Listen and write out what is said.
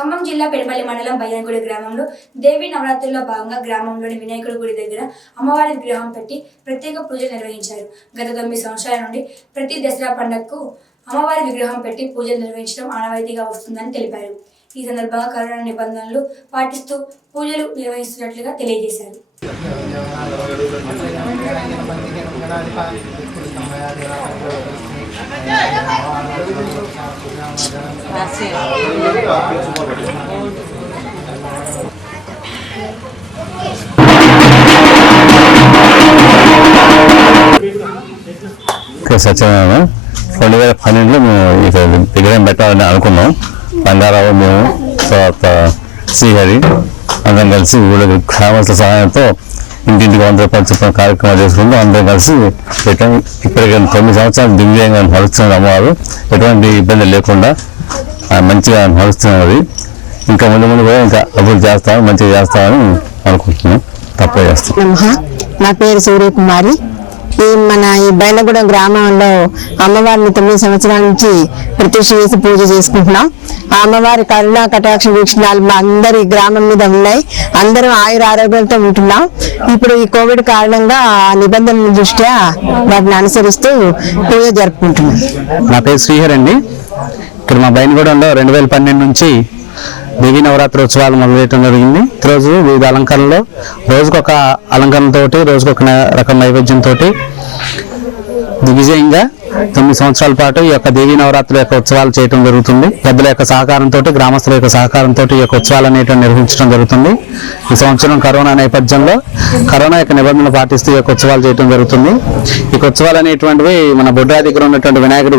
ఖమ్మం జిల్లా పెడపల్లి మండలం బయ్యంగుడి గ్రామంలో దేవి నవరాత్రుల్లో భాగంగా గ్రామంలోని వినాయకుడి గుడి దగ్గర అమ్మవారి విగ్రహం పెట్టి ప్రత్యేక పూజలు నిర్వహించారు. గత తొమ్మిది సంవత్సరాల నుండి ప్రతి దసరా పండుగకు అమ్మవారి విగ్రహం పెట్టి పూజలు నిర్వహించడం ఆనవాయితీగా వస్తుందని తెలిపారు. ఈ సందర్భంగా కరోనా నిబంధనలు పాటిస్తూ పూజలు నిర్వహిస్తున్నట్లుగా తెలియజేశారు. ఓకే సత్యనారాయణ. రెండు వేల పన్నెండులో మేము ఇక్కడ విగ్రహం పెట్టాలని అనుకున్నాం. బంగారావు మేము తర్వాత శ్రీహరి అందరం కలిసి ఊళ్ళో గ్రామస్తుల సహాయంతో ఇంటింటికి వంద రూపాయలు కార్యక్రమాలు చేసుకుంటూ అందరం కలిసి పెట్టాం ఇప్పటికీ తొమ్మిది సంవత్సరాలు దివ్యంగా నడుస్తున్నారు అమ్మవారు. ఎటువంటి ఇబ్బంది లేకుండా మంచిగా నడుస్తున్నది ఇంకా ముందు ముందు కూడా ఇంకా అభివృద్ధి చేస్తామని మంచిగా చేస్తామని అనుకుంటున్నాం తప్పే చేస్తాం నమః. నా పేరు సూర్యకుమారి. ఈ మన ఈ బైనగూడెం గ్రామంలో అమ్మవారిని తొమ్మిది సంవత్సరాల నుంచి ప్రతిష్ఠ చేసి పూజ చేసుకుంటున్నాం. ఆ అమ్మవారి కరుణా కటాక్ష వీక్షణాలు మా అందరి గ్రామం మీద ఉన్నాయి. అందరం ఆయుర ఆరోగ్యాలతో ఉంటున్నాం. ఇప్పుడు ఈ కోవిడ్ కారణంగా ఆ నిబంధనల దృష్ట్యా వాటిని అనుసరిస్తూ పూజ జరుపుకుంటున్నాం. నా పేరు శ్రీహర్ అండి. ఇక్కడ మా బయనగూడెంలో రెండు వేల పన్నెండు నుంచి దేవీ నవరాత్రి ఉత్సవాలు మొదలెట్టడం జరిగింది. ఈరోజు వివిధ అలంకరణలో రోజుకొక అలంకరణతోటి రోజుకొక రకం నైవేద్యంతో దిగ్విజయంగా తొమ్మిది సంవత్సరాల పాటు ఈ యొక్క దేవీ నవరాత్రి యొక్క ఉత్సవాలు చేయడం జరుగుతుంది. పెద్దల యొక్క సహకారంతో గ్రామస్తుల యొక్క సహకారంతో ఈ యొక్క ఉత్సవాలు అనేటువంటి నిర్వహించడం జరుగుతుంది. ఈ సంవత్సరం కరోనా నేపథ్యంలో కరోనా యొక్క నిబంధనలు పాటిస్తూ ఈ యొక్క ఉత్సవాలు చేయడం జరుగుతుంది. ఈ ఉత్సవాలు అనేటువంటివి మన బుడ్రా దగ్గర ఉన్నటువంటి వినాయకుడి